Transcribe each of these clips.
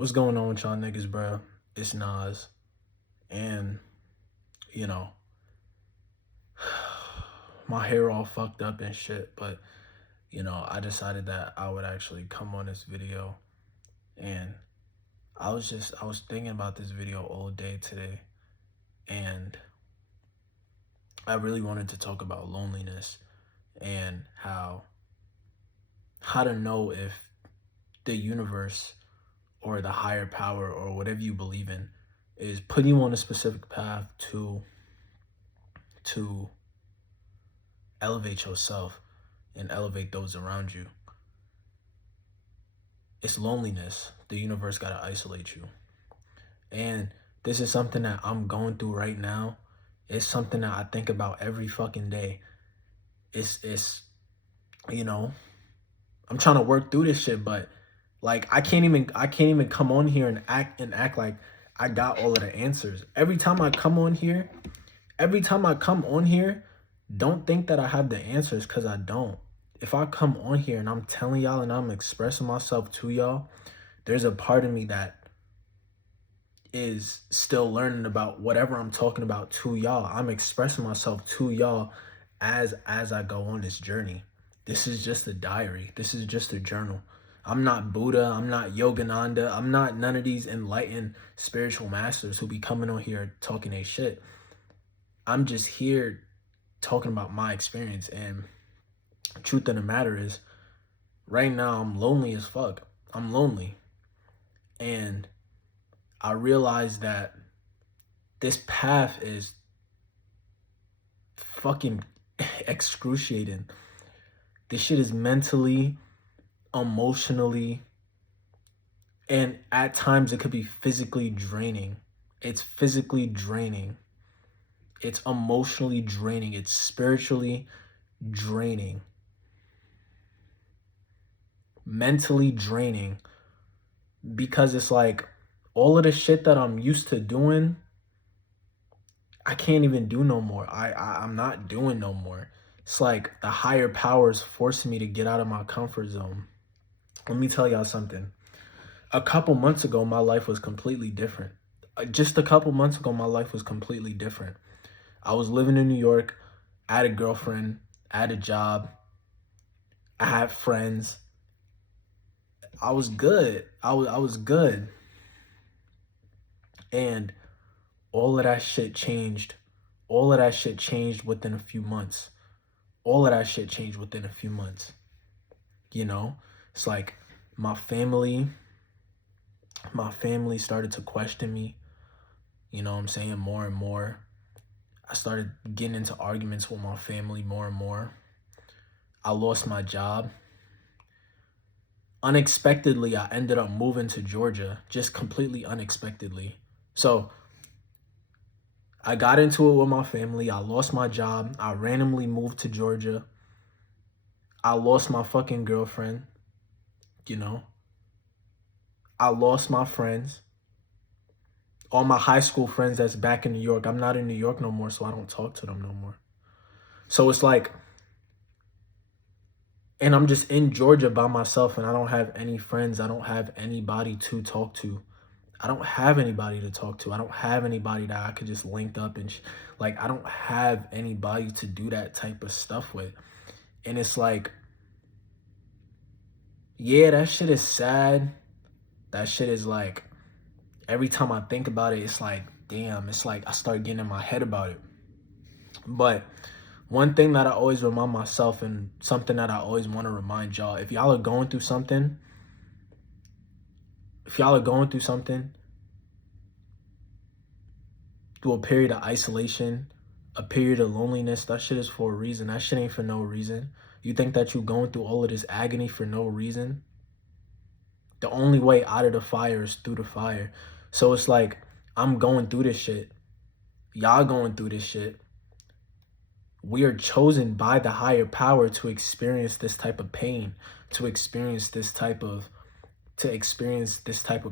What's going on with y'all niggas, bro? It's Nas. And, you know, my hair all fucked up and shit, but, I decided that I would actually come on this video. And I was thinking about this video all day today. And I really wanted to talk about loneliness and how to know if the universe or the higher power or whatever you believe in is putting you on a specific path to elevate yourself and elevate those around you. It's loneliness. The universe got to isolate you. And this is something that I'm going through right now. It's something that I think about every fucking day. It's I'm trying to work through this shit, but like I can't even come on here and act like I got all of the answers. Every time I come on here, don't think that I have the answers, because I don't. If I come on here and I'm telling y'all and I'm expressing myself to y'all, there's a part of me that is still learning about whatever I'm talking about to y'all. I'm expressing myself to y'all as I go on this journey. This is just a diary. This is just a journal. I'm not Buddha. I'm not Yogananda. I'm not none of these enlightened spiritual masters who be coming on here talking their shit. I'm just here talking about my experience. And the truth of the matter is, right now I'm lonely as fuck. I'm lonely. And I realize that this path is fucking excruciating. This shit is mentally, emotionally, and at times it could be physically draining. It's physically draining. It's emotionally draining. It's spiritually draining. Mentally draining. Because it's like all of the shit that I'm used to doing, I can't even do no more. I'm not doing no more. It's like the higher powers forcing me to get out of my comfort zone. Let me tell y'all something. A couple months ago, my life was completely different. Just a couple months ago, my life was completely different. I was living in New York. I had a girlfriend. I had a job. I had friends. I was good. I was good. And all of that shit changed. All of that shit changed within a few months. All of that shit changed within a few months. It's like my family started to question me. You know what I'm saying? More and more. I started getting into arguments with my family more and more. I lost my job. Unexpectedly, I ended up moving to Georgia, just completely unexpectedly. So I got into it with my family. I lost my job. I randomly moved to Georgia. I lost my fucking girlfriend. I lost my friends. All my high school friends that's back in New York. I'm not in New York no more, so I don't talk to them no more. So it's like, and I'm just in Georgia by myself, and I don't have any friends. I don't have anybody to talk to. I don't have anybody to talk to. I don't have anybody that I could just link up and I don't have anybody to do that type of stuff with. And it's like, yeah, that shit is sad. That shit is like, every time I think about it, it's like, damn, it's like I start getting in my head about it. But one thing that I always remind myself, and something that I always want to remind y'all, if y'all are going through something, through a period of isolation, a period of loneliness, that shit is for a reason. That shit ain't for no reason. You think that you're going through all of this agony for no reason? The only way out of the fire is through the fire. So it's like, I'm going through this shit. Y'all going through this shit. We are chosen by the higher power to experience this type of pain, to experience this type of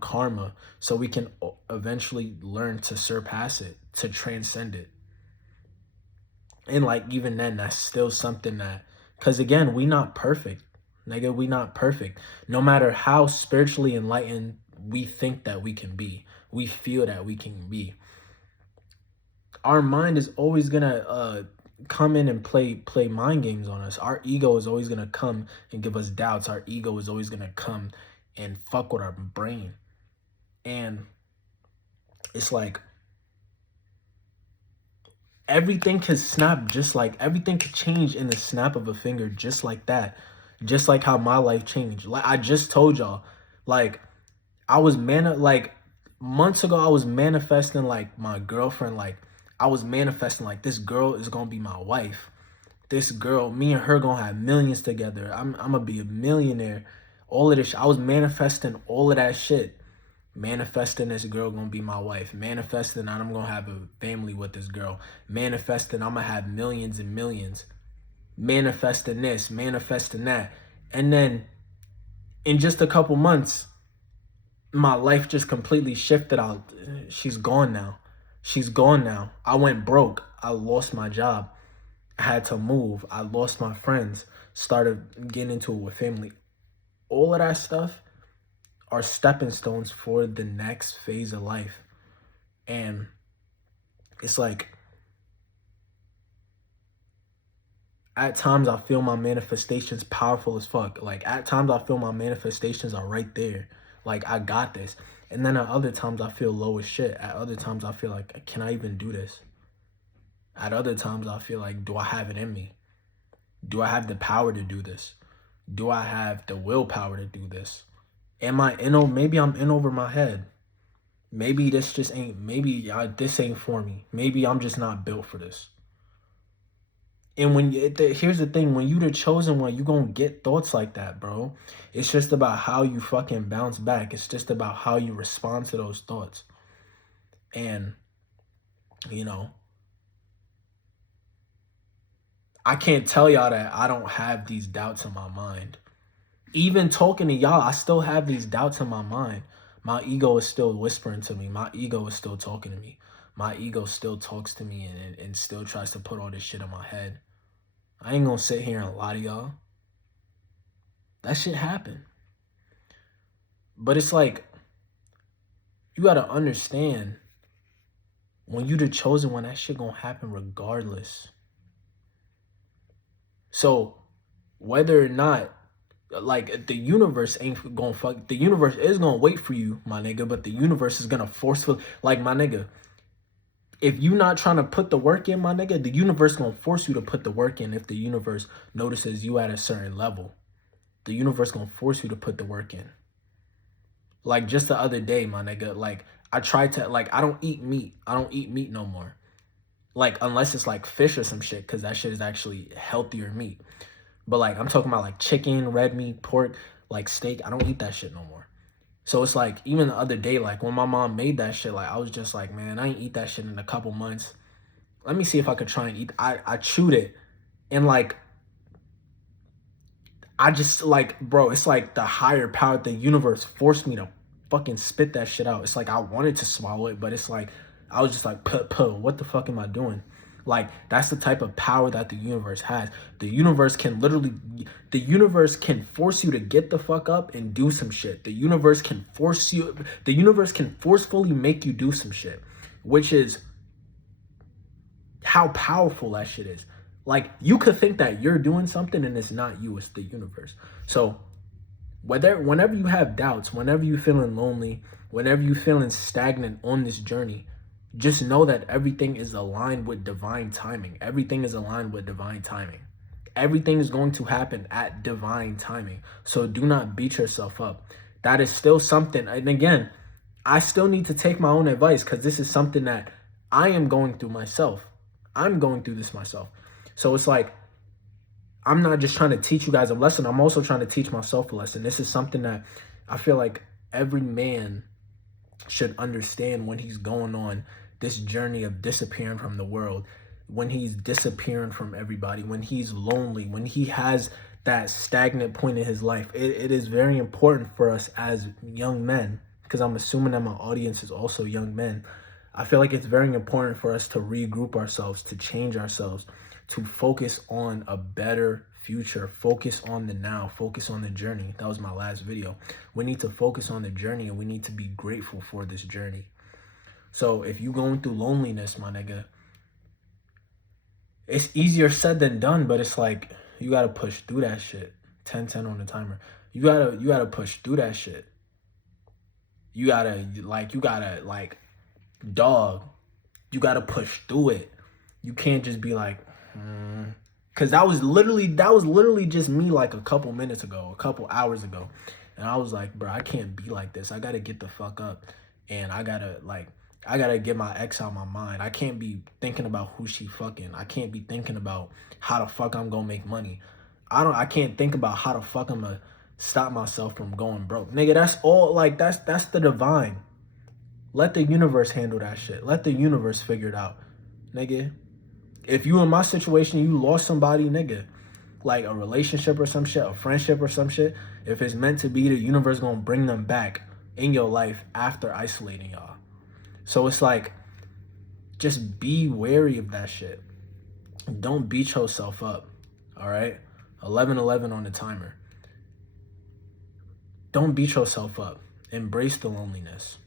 karma, so we can eventually learn to surpass it, to transcend it. And like, even then, that's still something that, because again, we not perfect. Nigga, we not perfect. No matter how spiritually enlightened we think that we can be. We feel that we can be. Our mind is always gonna come in and play mind games on us. Our ego is always gonna come and give us doubts. Our ego is always gonna come and fuck with our brain. And it's like everything could snap, just like everything could change in the snap of a finger, just like that. Just like how my life changed. Like I just told y'all, like I was like months ago, I was manifesting like my girlfriend. Like I was manifesting like this girl is gonna be my wife. This girl, me and her gonna have millions together. I'm gonna be a millionaire. All of this, I was manifesting all of that shit. Manifesting this girl gonna be my wife. Manifesting that I'm gonna have a family with this girl. Manifesting I'm gonna have millions and millions. Manifesting this, manifesting that. And then in just a couple months, my life just completely shifted out. She's gone now. She's gone now. I went broke. I lost my job. I had to move. I lost my friends. Started getting into it with family. All of that stuff are stepping stones for the next phase of life. And it's like, at times I feel my manifestations powerful as fuck. Like at times I feel my manifestations are right there. Like I got this. And then at other times I feel low as shit. At other times I feel like, can I even do this? At other times I feel like, do I have it in me? Do I have the power to do this? Do I have the willpower to do this? Am I in? Maybe I'm in over my head. Maybe this just ain't. Maybe this ain't for me. Maybe I'm just not built for this. And here's the thing, when you the chosen one, you gonna get thoughts like that, bro. It's just about how you fucking bounce back. It's just about how you respond to those thoughts. And, you know, I can't tell y'all that I don't have these doubts in my mind. Even talking to y'all, I still have these doubts in my mind. My ego is still whispering to me. My ego is still talking to me. My ego still talks to me and still tries to put all this shit in my head. I ain't gonna sit here and lie to y'all. That shit happened. But it's like, you gotta understand, when you the chosen one, that shit gonna happen regardless. So whether or not, like, the universe ain't gonna fuck, the universe is gonna wait for you, my nigga, but the universe is gonna forcefully, like, my nigga, if you not trying to put the work in, my nigga, the universe gonna force you to put the work in. If the universe notices you at a certain level, the universe gonna force you to put the work in. Like just the other day, my nigga, like I tried to, like, I don't eat meat. I don't eat meat no more. Like, unless it's like fish or some shit, because that shit is actually healthier meat. But like, I'm talking about like chicken, red meat, pork, like steak. I don't eat that shit no more. So it's like, even the other day, like when my mom made that shit, like I was just like, man, I ain't eat that shit in a couple months. Let me see if I could try and eat. I chewed it, and like, I just like, bro, it's like the higher power, the universe forced me to fucking spit that shit out. It's like I wanted to swallow it, but it's like, I was just like, what the fuck am I doing? Like, that's the type of power that the universe has. The universe can literally, the universe can force you to get the fuck up and do some shit. The universe can force you, the universe can forcefully make you do some shit, which is how powerful that shit is. Like, you could think that you're doing something and it's not you, it's the universe. So whenever you have doubts, whenever you're feeling lonely, whenever you're feeling stagnant on this journey, just know that everything is aligned with divine timing. Everything is aligned with divine timing. Everything is going to happen at divine timing. So do not beat yourself up. That is still something. And again, I still need to take my own advice, because this is something that I am going through myself. I'm going through this myself. So it's like, I'm not just trying to teach you guys a lesson. I'm also trying to teach myself a lesson. This is something that I feel like every man should understand when he's going on this journey of disappearing from the world, when he's disappearing from everybody, when he's lonely, when he has that stagnant point in his life. It is very important for us as young men, because I'm assuming that my audience is also young men. I feel like it's very important for us to regroup ourselves, to change ourselves, to focus on a better future. Focus on the now. Focus on the journey. That was my last video. We need to focus on the journey, and we need to be grateful for this journey. So if you going through loneliness, my nigga, it's easier said than done, but it's like you gotta push through that shit. 10-10 on the timer. You gotta push through that shit. You gotta dog, you gotta push through it. You can't just be like, cause that was literally just me like a couple minutes ago, a couple hours ago. And I was like, bro, I can't be like this. I gotta get the fuck up. And I gotta get my ex out of my mind. I can't be thinking about who she fucking. I can't be thinking about how the fuck I'm gonna make money. I can't think about how the fuck I'm gonna stop myself from going broke. Nigga, that's all, like, that's the divine. Let the universe handle that shit. Let the universe figure it out. Nigga, if you in my situation, you lost somebody, nigga, like a relationship or some shit, a friendship or some shit, if it's meant to be, the universe gonna bring them back in your life after isolating y'all. So it's like, just be wary of that shit. Don't beat yourself up, all right? 11:11 on the timer. Don't beat yourself up. Embrace the loneliness.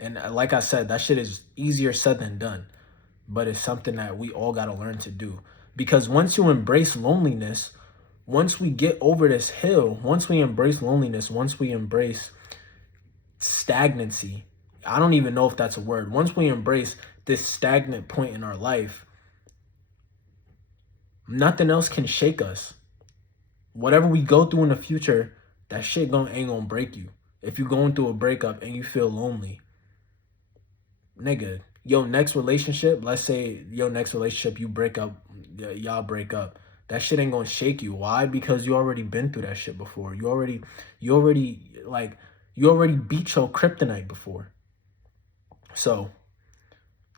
And like I said, that shit is easier said than done. But it's something that we all got to learn to do. Because once you embrace loneliness, once we get over this hill, once we embrace loneliness, once we embrace stagnancy, I don't even know if that's a word. Once we embrace this stagnant point in our life, nothing else can shake us. Whatever we go through in the future, that shit ain't gonna break you. If you're going through a breakup and you feel lonely, nigga, your next relationship, let's say your next relationship, you break up, y'all break up, that shit ain't gonna shake you. Why? Because you already been through that shit before. You already beat your kryptonite before. So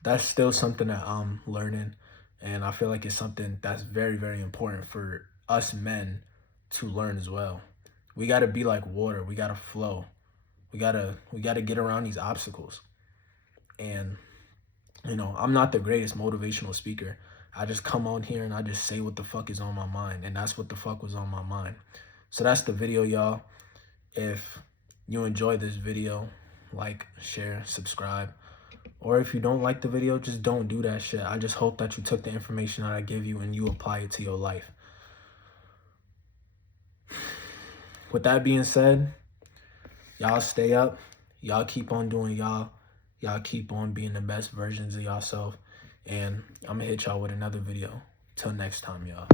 that's still something that I'm learning, and I feel like it's something that's very, very important for us men to learn as well. We got to be like water. We got to flow. We got to get around these obstacles. And, you know, I'm not the greatest motivational speaker. I just come on here and I just say what the fuck is on my mind. And that's what the fuck was on my mind. So that's the video, y'all. If you enjoyed this video, like, share, subscribe. Or if you don't like the video, just don't do that shit. I just hope that you took the information that I give you and you apply it to your life. With that being said, y'all stay up. Y'all keep on doing y'all. Y'all keep on being the best versions of yourself. And I'm going to hit y'all with another video. Till next time, y'all.